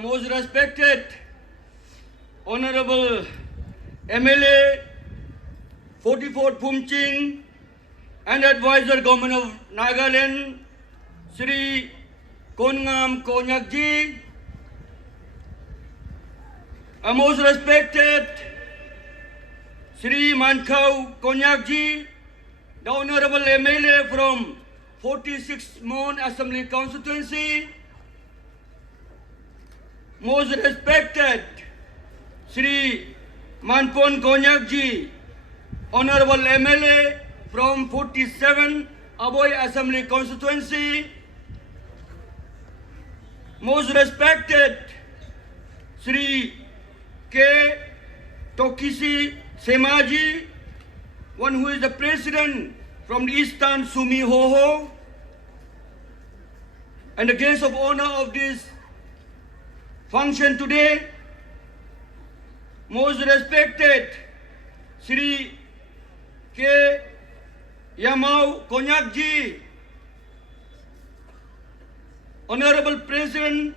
most respected Honorable MLA 44 Phumching and Advisor Government of Nagaland, Sri Kongam Konyakji, a most respected Sri Mankau Konyakji, the Honorable MLA from 46 Mon Assembly Constituency, most respected Sri Manpon Konyakji, Honorable MLA from 47 Aboy Assembly Constituency, most respected Sri K. Tokisi Semaji, one who is the President from the Eastern Sumi Hoho, and the guest of honor of this function today, most respected Sri K. Yamau Konyakji, Honorable President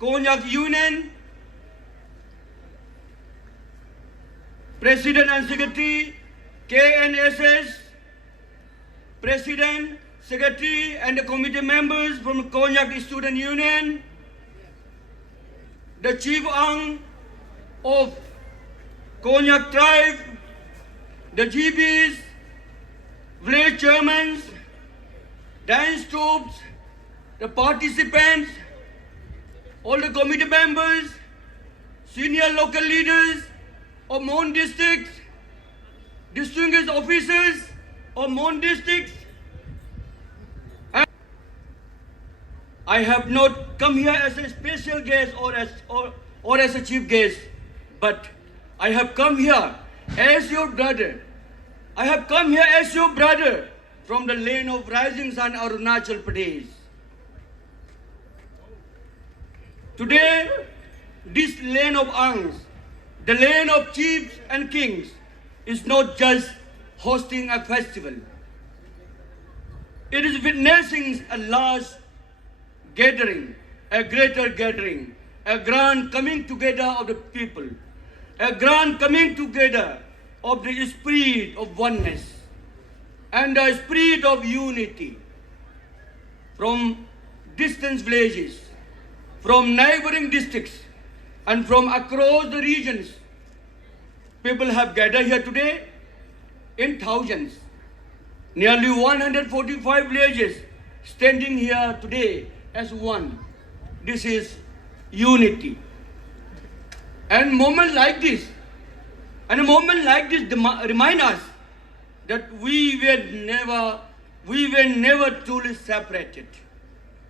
Konyak Union, President and Secretary KNSS, President, Secretary and the committee members from Konyak Student Union, the Chief Ang of Konyak Tribe, the GBs, village chairmen, dance troops, the participants, all the committee members, senior local leaders of Mon districts, distinguished officers of Mon districts. I have not come here as a special guest or as a chief guest, but I have come here as your brother. I have come here as your brother from the land of rising sun, Arunachal Pradesh. Today, this land of Angs, the land of chiefs and kings, is not just hosting a festival. It is witnessing a large gathering, a greater gathering, a grand coming together of the people, a grand coming together of the spirit of oneness and the spirit of unity. From distant villages, from neighboring districts, and from across the regions, people have gathered here today in thousands. Nearly 145 villages standing here today as one. This is unity. And a moment like this remind us that we were never truly separated.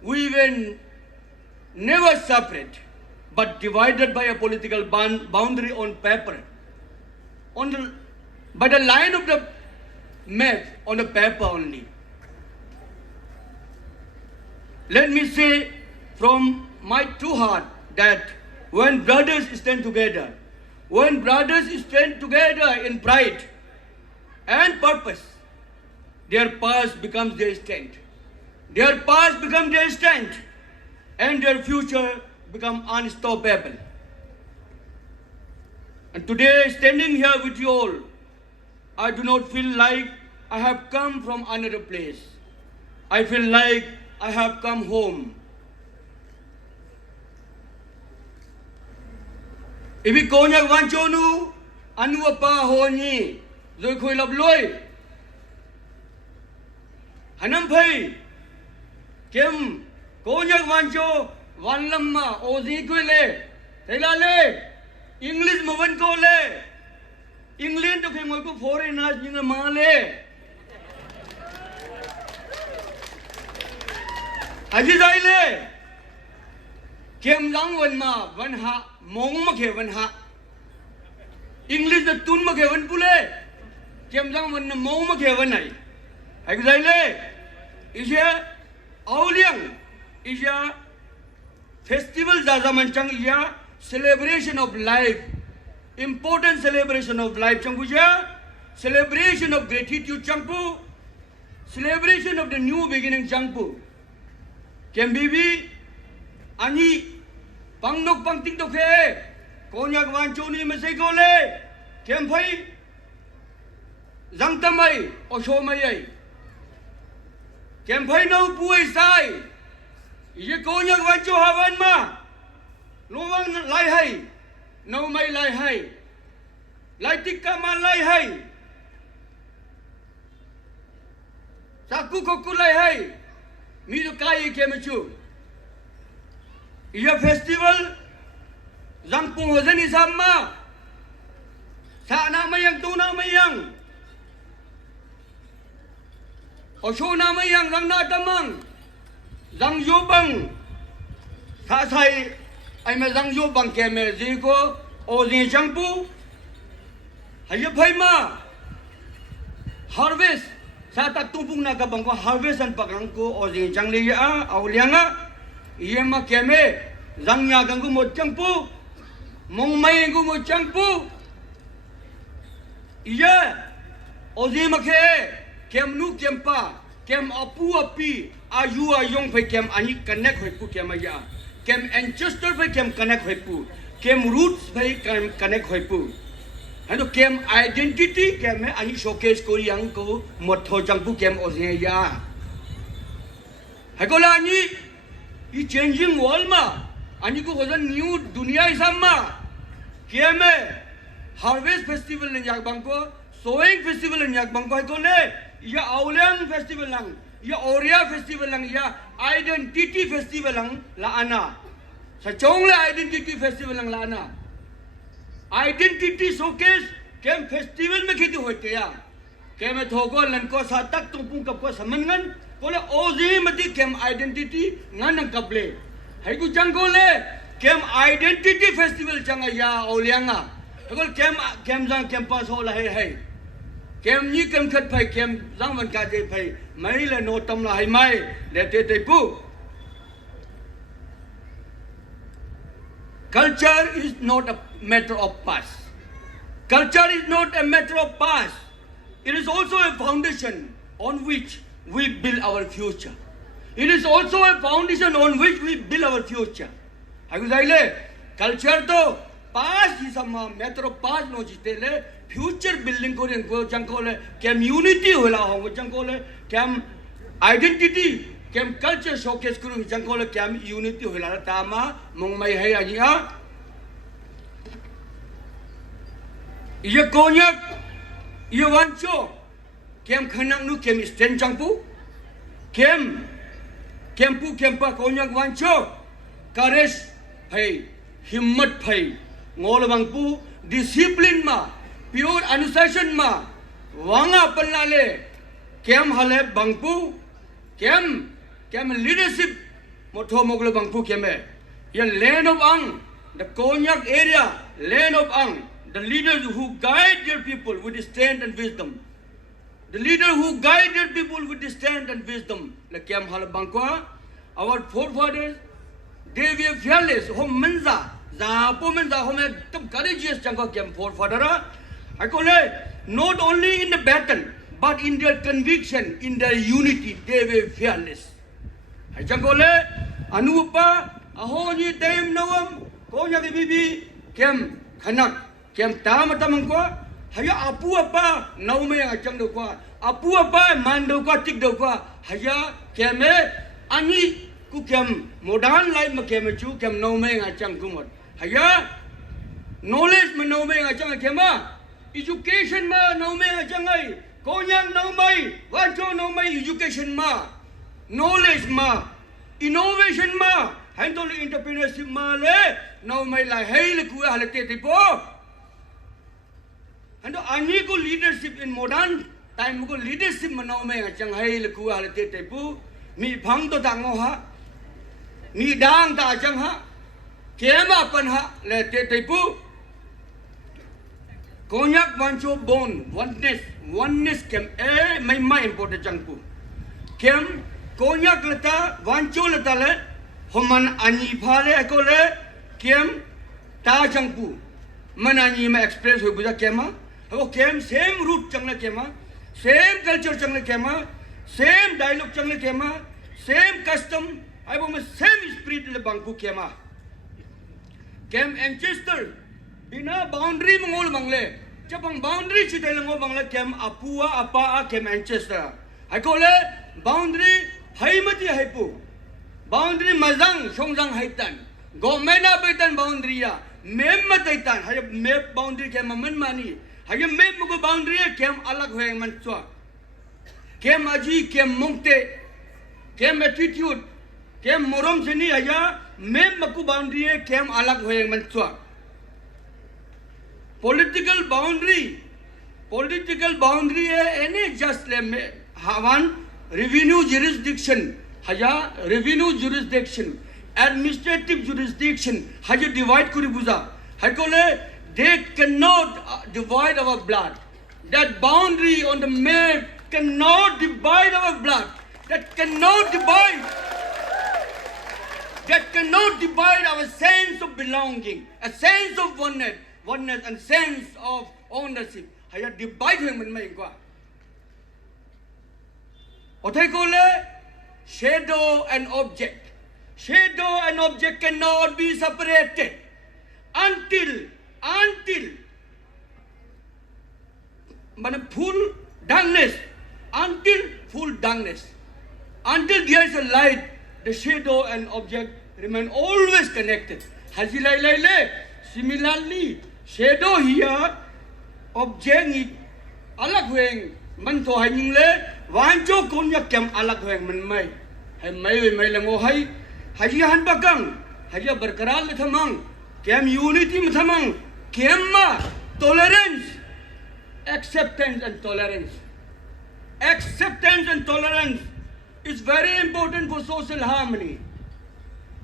We were never separate, but divided by a political boundary on paper. By the line of the map on the paper only. Let me say from my true heart that when brothers stand together, in pride and purpose, their past becomes their strength. Their past becomes their strength, and their future becomes unstoppable. And today, standing here with you all, I do not feel like I have come from another place. I feel like I have come home. Ibi Konyak Wanchonu, anu apa honi, zoi khoi lab loi. Hanam phai, kem Konyak Wancho, wan lamma, ozi koi le, thela le, English mavan ko le, England to khe moi ko foreigners jinga ma le. Haji zai le, kem lang wan ma, wan ha, mong ma khe wan ha. English na tun ma khe wan pule, kem lang wan na mong ma khe wan nai. Haji zai le, isya auliang, isya festival zaza manchang isya celebration of life, important celebration of life changpuja, celebration of gratitude changpu, celebration of the new beginning changpu. Kem bibi ani pangnok pangting to ke konyak wancho ni mesai kole kem phai zang tamai o sho mai ai kem phai no puai sai ye konyak wancho hawan ma luang lai hai no mai lai hai lai tikka ma lai hai saku koku lai hai mi to kai kemachu ia festival Zampung hozani sama sa na mayang tu na mayang osho na mayang zang na tamang zang yobang sa sai ai ma zang yobang ke me ji ko o zin chang pu hay phai ma harvest sa tak tumpung na ka bang ko harvest an pakang ko o zin chang le ya au lianga ye ma ke me zang nya gang ko mo chang pu mong mai gu mo chang pu iya ozi makhe kem nu kem pa kem apu api ayu ayong phai kem ani connect hoi pu kem aya kem ancestor phai kem connect hoi pu kem roots phai kem connect hoi pu hano kem identity kem ani showcase ko yang ko mot tho chang pu kem ozi ya hai ko la ni I changing world ma ani ko hozan new dunia isama kiame harvest festival ne jak bangko sowing festival ne jak bangko ko le ya aulang festival lang ya oria festival lang ya identity festival lang la ana sa chong le identity festival lang la ana identity showcase kem festival में खेती होते या kem thogo lan ko sa tak tungpung kap ko samangan Kole ozi mati kem identity nganang kable. Hai ku jang kole kem identity festival changa ya olianga. Kole kem jang kem pas ho la hai. Kem ni kem khat phai kem jang wan ka je phai. Mai la no tam la hai mai le te pu. Culture is not a matter of past. Culture is not a matter of past. It is also a foundation on which we build our future. It is also a foundation on which we build our future. Hagu zaile culture to past is a matter of past no jitele future building ko ren ko jangkole kem unity hola ho jangkole kem identity kem culture showcase kuru jangkole kem unity hola tama mongmai hai ania ye konyak ye wancho kem khanang nu kem stand changpu kem pu kem pa konyak wancho courage phai himmat phai ngol bangpu discipline ma pure अनुशासन ma wanga pallale kem hale bangpu kem leadership motho moglo bangpu keme ye land of ang the konyak area land of ang the leaders who guide their people with strength and wisdom. The leader who guide their people with strength and wisdom. Like Kem Halabangwa, our forefathers, they were fearless. Home menza, zapo menza, home tum courageous changko Kem forefather. I call it not only in the battle, but in their conviction, in their unity, they were fearless. I changko le anupa ahoni time nawam konya bibi Kem khanak Kem tamatamangwa. Haya apu apa nau me achang do kwa apu apa man do kwa tik do kwa haya keme ani ku kem modern life ma keme chu kem nau me achang kumot haya knowledge ma nau me achang kema education ma nau me achang ai konyang nau mai wancho nau mai education ma knowledge ma innovation ma handle entrepreneurship ma le nau mai la hei le ku halate tipo And ani ko leadership in modern time ko leadership manau me chang hai le ku hal te pu mi phang to dang ha mi dang ta chang ha kema pan ha le te pu konyak wancho bone oneness kem mai important chang pu kem konyak lata wancho lata le homan ani phale ko le kem ta chang pu manani ma express ho buja kema Oh, same root changle kema, same culture changle kema, same dialogue changle kema, same custom, I want same spirit le bangku kema. Kem Manchester, ina boundary mongol bangle. Japang boundary chite lango bangle kem apua apa kem Manchester. Hai ko le boundary hai mati hai pu. Boundary mazang songjang haitan. Gomena betan boundary ya. Mem mataitan hai map boundary kem man mani. Hai map mugo boundary kem alag hoeng man chwa. Kem aji kem mongte. Kem attitude. Kem morom seni haya mem maku boundary kem alag hoeng man chwa. Political boundary any just havan revenue jurisdiction haya revenue jurisdiction administrative jurisdiction haya divide kuri buza hakole they cannot divide our blood. That boundary on the map cannot divide our blood. That cannot divide our sense of belonging, a sense of oneness and sense of ownership. Haya divide hoeng man mai kwa. Othai ko le shadow and object. Shadow and object cannot be separated until full darkness. Until there is a light, the shadow and object remain always connected. Similarly, shadow here, object ni alag hoeng man to hai ning le wancho kon ya kem alag hoeng man mai hai mai lango hai han bakang hai berkarar le thamang kem unity me thamang kem ma tolerance, acceptance and tolerance is very important for social harmony.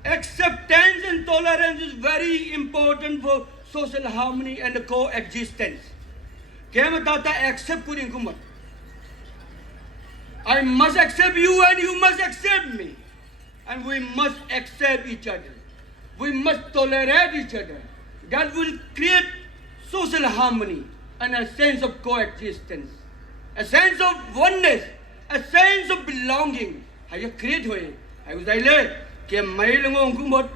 Acceptance and tolerance is very important for social harmony and coexistence. Kaya tata accept kuring kumat. I must accept you and you must accept me. And we must accept each other. We must tolerate each other. That will create social harmony and a sense of coexistence. A sense of oneness. A sense of belonging. Haya create hoye. Haya usaile. Kaya may langong kumot.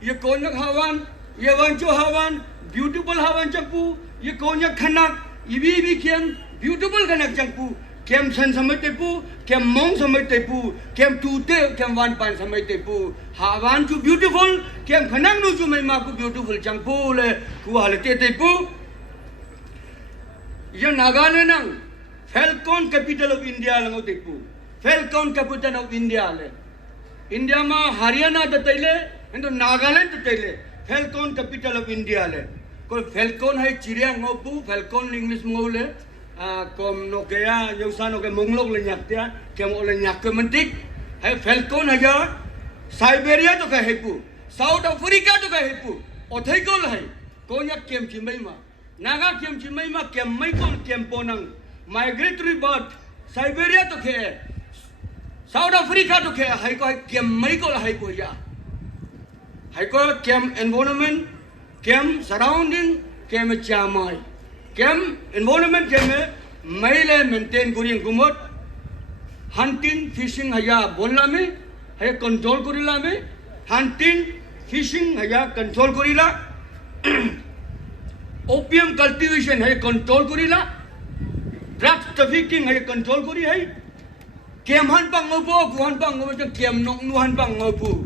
Ye konyak hawan. Ye wancho hawan. Beautiful hawan chakpu. Ye konyak khanak. Ibi kem beautiful kanak changpu, kem san samay tepu, kem mong samay tepu, kem tute, kem wan pan samay tepu. Hawan chu beautiful, kem kanak nu chu may maku beautiful changpu le kuhalite tepu. Yan Nagaland nang Falcon capital of India lango tepu. Falcon capital of India le. India ma Haryana tatile, endo Nagaland tatile. Falcon capital of India le. Ko falcon hai चिड़िया ngopu falcon english ngole kom no kaya yosa no ke monglok le nyaktia kem ole nyak ke mentik hai falcon haja siberia to ka hepu south africa to ka hepu othai kol hai ko nyak kem chimai ma naga kem chimai ma kem mai kol kem ponang migratory bird siberia to ke south africa to ke hai ko kem mai kol hai ko ya hai ko kem environment kem surrounding kem chamai kem environment kem maile maintain kuring kumot hunting fishing haya bolla me haya control kurila me hunting fishing haya control kurila opium cultivation haya control kurila drugs trafficking haya control kuri hai kem han pang ngopo kuhan pang ngopo kem nok nu han pang ngopo.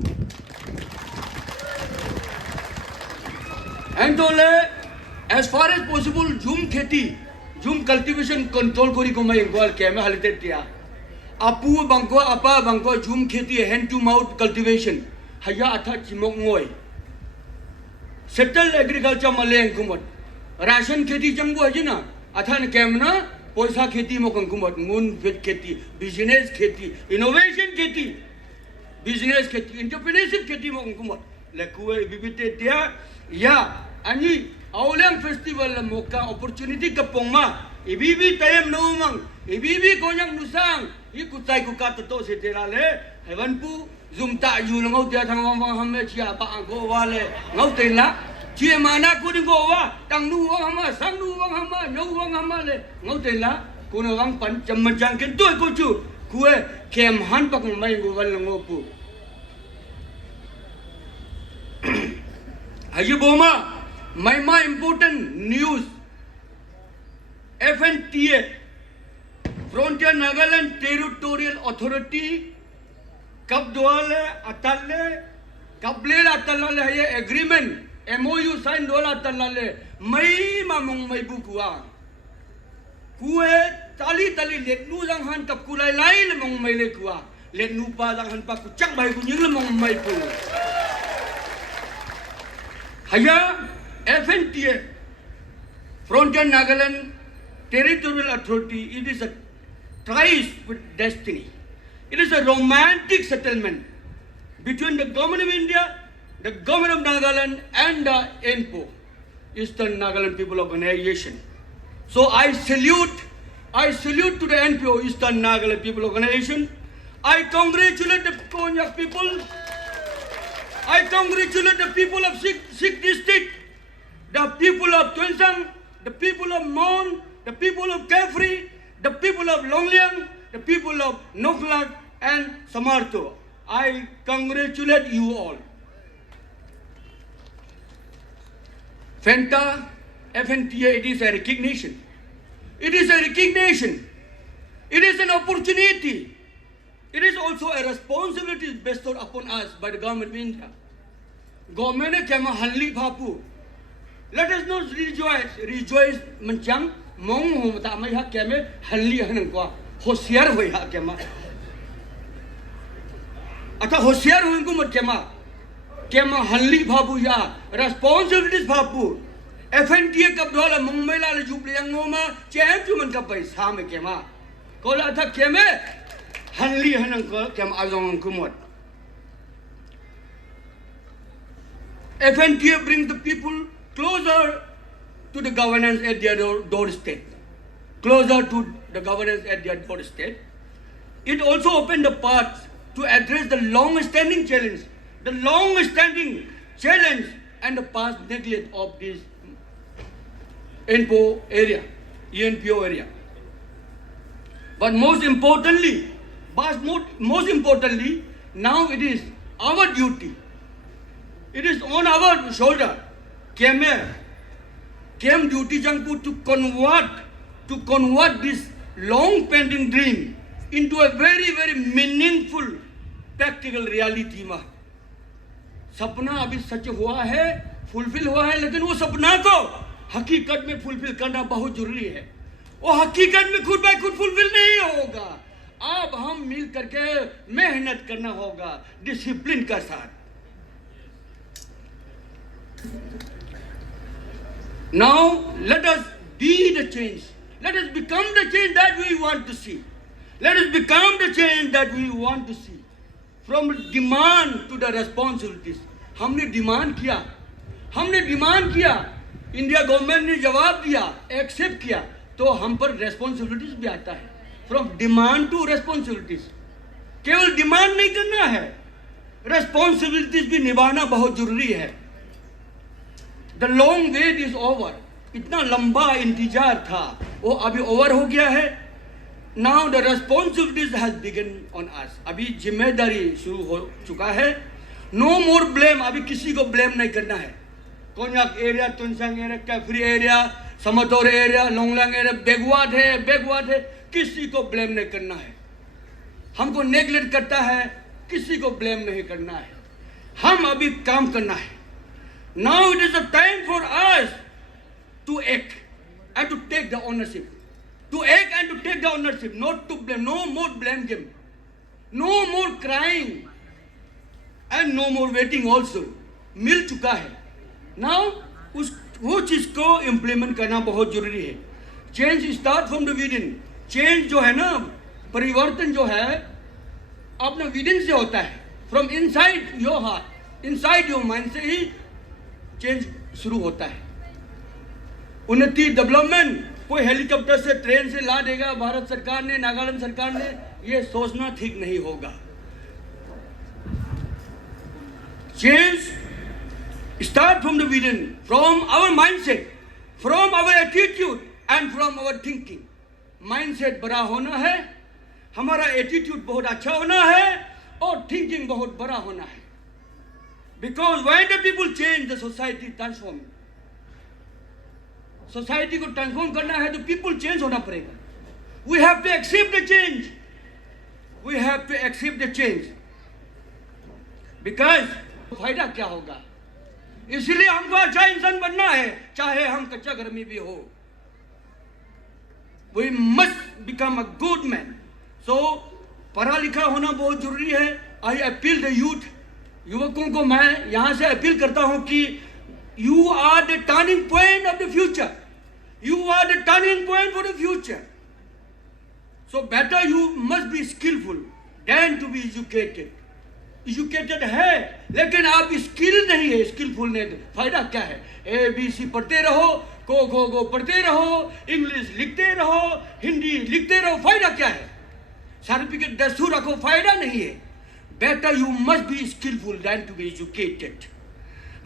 And as far as possible, zoom cultivation control kori ko mai gol ke me halite tia. Apu bangko apa bangko zoom kheti hand to mouth cultivation. Haya atha chimok ngoi. Settle agriculture maleng kumot. Ration kheti jangbu ajina. Atha ne kemna poisa kheti mokang kumot. Moon fit kheti, business kheti, innovation kheti, business kheti, entrepreneurship kheti mokang kumot. Lekue bibite tia ya. Ani Aulang festival la moka opportunity ka pongma ibibi tayam no mang ibibi konyang nusang ikutai ku ka to se tera le hewan pu zum ta yu ngau tia thang wang hamme chia pa angko wale ngau te la chia mana ku ding ko wa tang nu wang hama sang nu wang hama nyau wang hama le ngau te la ku no wang pan cham jang ken toi ko chu ku e kem han pak mai go wal ngo pu Haji Boma, my important news. FNTA, Frontier Nagaland Territorial Authority, Kabdwale Atalle, Kablel Atalale है agreement, MOU sign dola Atalale, Mai Mamong Mai Bukua. Kue tali let nu jang han kap kulai lai le mong mai le kua. Let nu pa jang han pa ku chak bai ku nying le mong mai pu. Haya FNTA, Frontier Nagaland Territorial Authority, it is a tryst with destiny. It is a romantic settlement between the government of India, the government of Nagaland and the ENPO, Eastern Nagaland People Organization. So I salute to the NPO, Eastern Nagaland People Organization. I congratulate the Konyak people. I congratulate the people of Sikh district, the people of Tuensang, the people of Mon, the people of Kafri, the people of Longliang, the people of Noklak and Samarto. I congratulate you all. FNTA, it is a recognition. It is a recognition. It is an opportunity. It is also a responsibility bestowed upon us by the government of India. Government kema halli bhapu. Let us not rejoice manchang mong hum ta mai ha keme halli hanan kwa hosiar hoi ha kema. Ata hosiar hoi ko mat kema halli bhapu ya responsibilities bhapu. FNTA kap dola Mumbai la jubli yang ngoma chem tu man kapai sam kema. Kola tha keme halli hanan ko kem azong kumot. FNTA brings the people closer to the governance at their doorstep. Closer to the governance at their doorstep. It also opened the path to address the long-standing challenge, and the past neglect of this ENPO area, ENPO area. But most importantly, now it is our duty. It is on our shoulder. Kem duty jangpu to convert this long pending dream into a very, very meaningful practical reality ma. सपना अभी सच हुआ है, fulfil हुआ है, लेकिन वो सपना को हकीकत में फुलफिल करना बहुत जरूरी है. वो हकीकत में खुद बाय खुद फुलफिल नहीं होगा. अब हम मिल करके मेहनत करना होगा डिसिप्लिन का साथ. Now let us be the change. Let us become the change that we want to see. Let us become the change that we want to see. From demand to the responsibilities. हमने demand किया, India government ने जवाब दिया, accept किया, तो हम पर responsibilities भी आता है. From demand to responsibilities. केवल डिमांड नहीं करना है, रेस्पॉन्सिबिलिटीज भी निभाना बहुत जरूरी है. The long wait is over. इतना लंबा इंतजार था, वो अभी ओवर हो गया है. Now the responsibilities has begun on us. अभी जिम्मेदारी शुरू हो चुका है. No more blame. अभी किसी को ब्लेम नहीं करना है. Konyak area, Tuensang area, Kiphire area, Shamator area, Longleng area backward है, किसी को ब्लेम नहीं करना है. हमको नेग्लेक्ट करता है, किसी को ब्लेम नहीं करना है. हम अभी काम करना है. Now it is a time for us to act and to take the ownership. To act and to take the ownership, not to blame. No more blame game. No more crying and no more waiting also. मिल चुका है. Now वो चीज को implement करना बहुत जरूरी है. Change start from the within. Change जो है ना, परिवर्तन जो है अपना विदिन से होता है. From inside your heart, inside your mind से ही चेंज शुरू होता है. उन्नति, डेवलपमेंट कोई हेलीकॉप्टर से, ट्रेन से ला देगा भारत सरकार ने, नागालैंड सरकार ने, ये सोचना ठीक नहीं होगा. Change start from the within, from our mindset, from our attitude and from our thinking. Mindset बड़ा होना है, हमारा एटीट्यूड बहुत अच्छा होना है और थिंकिंग बहुत बड़ा होना है. Because when the people change, the society transform. Society को transform करना है तो people change होना पड़ेगा. We have to accept the change. We have to accept the change. Because फायदा क्या होगा? इसलिए हमको अच्छा इंसान बनना है, चाहे हम कच्चा घर में भी हो. We must become a good man. So पढ़ा लिखा होना बहुत जरूरी है. I appeal the youth. युवकों को मैं यहाँ से अपील करता हूँ कि you are the turning point of the future. You are the turning point for the future. So better you must be skillful than to be educated. Educated है लेकिन आप स्किल नहीं है, स्किलफुल नहीं है, फायदा क्या है? ABC पढ़ते रहो, को पढ़ते रहो, इंग्लिश लिखते रहो, हिंदी लिखते रहो, फायदा क्या है? सर्टिफिकेट दस्तूर रखो, फायदा नहीं है. Better you must be skillful than to be educated.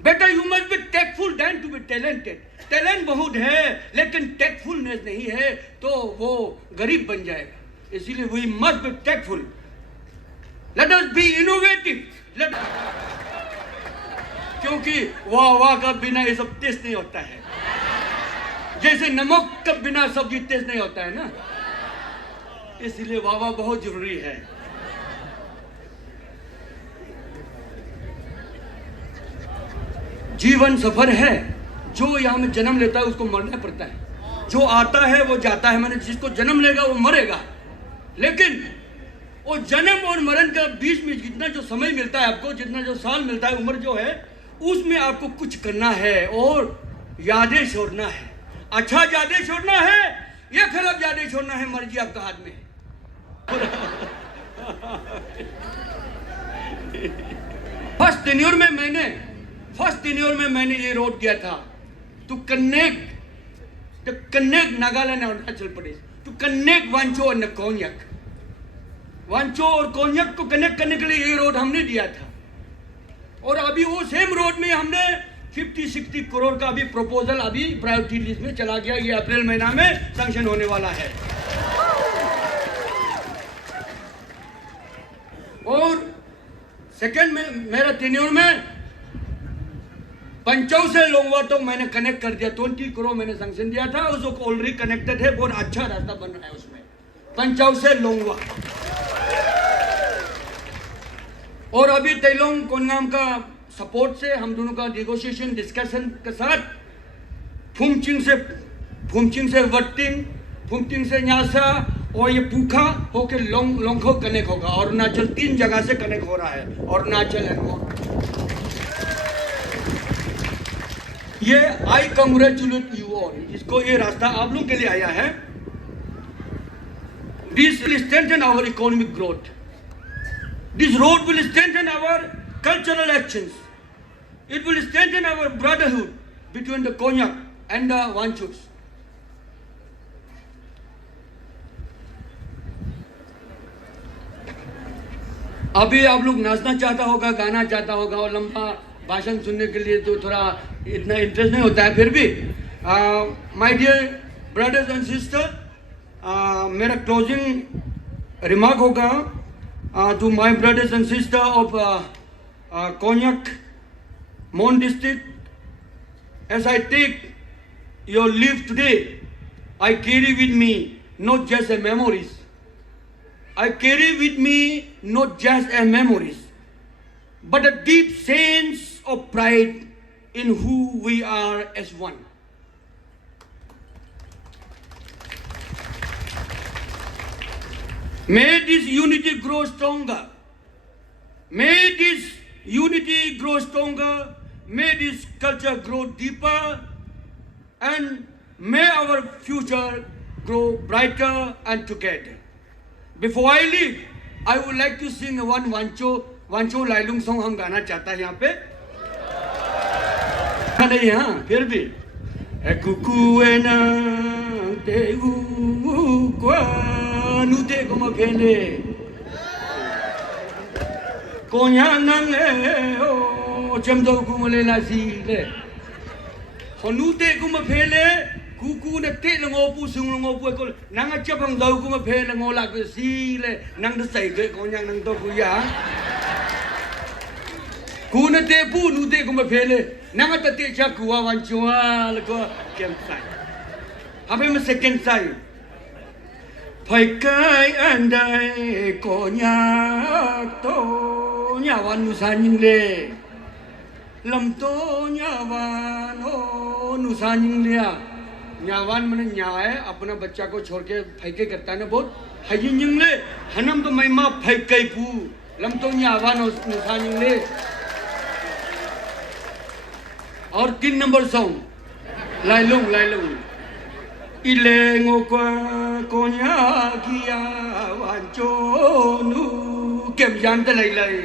Better you must be tactful than to be talented. Talent बहुत है लेकिन टैक्टफुलनेस नहीं है तो वो गरीब बन जाएगा. इसीलिए we must be tactful. Let us be innovative. क्योंकि वाह का बिना ये सब टेस्ट नहीं होता है. जैसे नमक का बिना सब्जी टेस्ट नहीं होता है ना, इसलिए वाह बहुत जरूरी है. जीवन सफर है. जो यहाँ में जन्म लेता है उसको मरना पड़ता है. जो आता है वो जाता है. मैंने जिसको जन्म लेगा वो मरेगा. लेकिन वो जन्म और मरण के बीच में जितना जो समय मिलता है आपको, जितना जो साल मिलता है, उम्र जो है, उसमें आपको कुछ करना है और यादें छोड़ना है. अच्छा यादें छोड़ना है या खराब यादें छोड़ना है, मर्जी आपका हाथ में है. फर्स्ट टेन्योर में मैंने ये रोड किया था to connect नागालैंड और अरुणाचल प्रदेश, to connect वांचो और कोन्याक. वांचो और कोन्याक को कनेक्ट करने के लिए ये रोड हमने दिया था. और अभी वो सेम रोड में हमने 50-60 करोड़ का अभी प्रपोजल अभी प्रायोरिटी लिस्ट में चला गया. ये अप्रैल महीना में सैंक्शन होने वाला है. और सेकंड में मेरा टेन्योर में 55 से लोंगवा तो मैंने कनेक्ट कर दिया. 20 करोड़ मैंने सैंक्शन दिया था, उसको ऑलरेडी कनेक्टेड है. बहुत अच्छा रास्ता बन रहा है उसमें 55 से लोंगवा. और अभी तैलोंग कोनगाम का सपोर्ट से हम दोनों का नेगोशिएशन डिस्कशन के साथ फुमचिंग से वर्टिंग, फुमचिंग से न्यासा और ये पूखा होके लोंगखो कनेक्ट होगा. अरुणाचल 3 जगह से कनेक्ट हो रहा है. अरुणाचल एंड ये आई कंग्रेचुलेट यू ऑल. इसको ये रास्ता आप लोग के लिए आया है. This will strengthen our economic growth. This road will strengthen our cultural actions. It will strengthen our brotherhood between the Konyak and the Wanchos. अभी आप लोग नाचना चाहता होगा, गाना चाहता होगा और लंबा भाषण सुनने के लिए तो थोड़ा इतना इंटरेस्ट नहीं होता है. फिर भी my dear brothers and sister, मेरा क्लोजिंग रिमार्क होगा to my brothers and sister of Konyak Mon district. As I take your leave today, I carry with me not just a memories. I carry with me not just a memories, but a deep sense of pride in who we are as one. May this unity grow stronger. May this unity grow stronger. May this culture grow deeper. And may our future grow brighter and together. Before I leave, I would like to sing one Wancho Lailung song हम गाना चाहता है यहाँ पे. नहीं हाँ फिर भी कुकुएना तेगु क्वानुते को मफेले कोन्या नंगे ओ चमदो को मलेला सीले होनुते को मफेले कुकू ने ते लंगो पु सुंग लंगो पु को नंग चपंग दो को मफे लंगो ला को सीले नंग दसई के कोन्या नंग तो कुया Kunate pu nute kuma pele. Namata te chakua wanchua lako kem sai. Habe me second sai. Phai kai andai ko nya to nya wan nusanin le. Lam to nya wan ho nusanin le. न्यावान मैंने न्याय अपना बच्चा को छोड़ के फैके करता है ना बहुत हयिंगले हनम तो महिमा फैके पू लम तो न्यावान नुसानिंगले और 3 नंबर सॉन्ग लाइलुंग इलेंगो कोन्या किया वांचो नु केम जानते लाई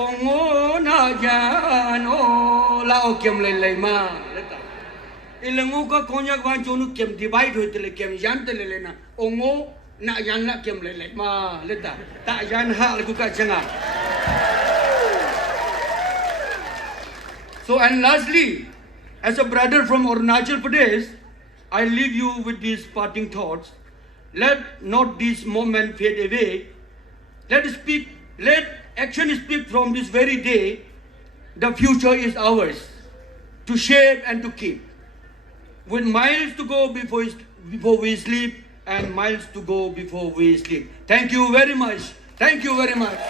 ओंगो ना जानो लाओ केम लाई मा इलंगो का कोन्या वान जोनु केम डिवाइड होते ले केम जानते ले लेना ओंगो ना यान ला केम ले मा लेता ता यान हा लगु का चंगा. So and lastly, as a brother from Arunachal Pradesh, I leave you with these parting thoughts. Let not this moment fade away. Let action speak from this very day. The future is ours to shape and to keep. With miles to go before we sleep and miles to go before we sleep. Thank you very much. Thank you very much.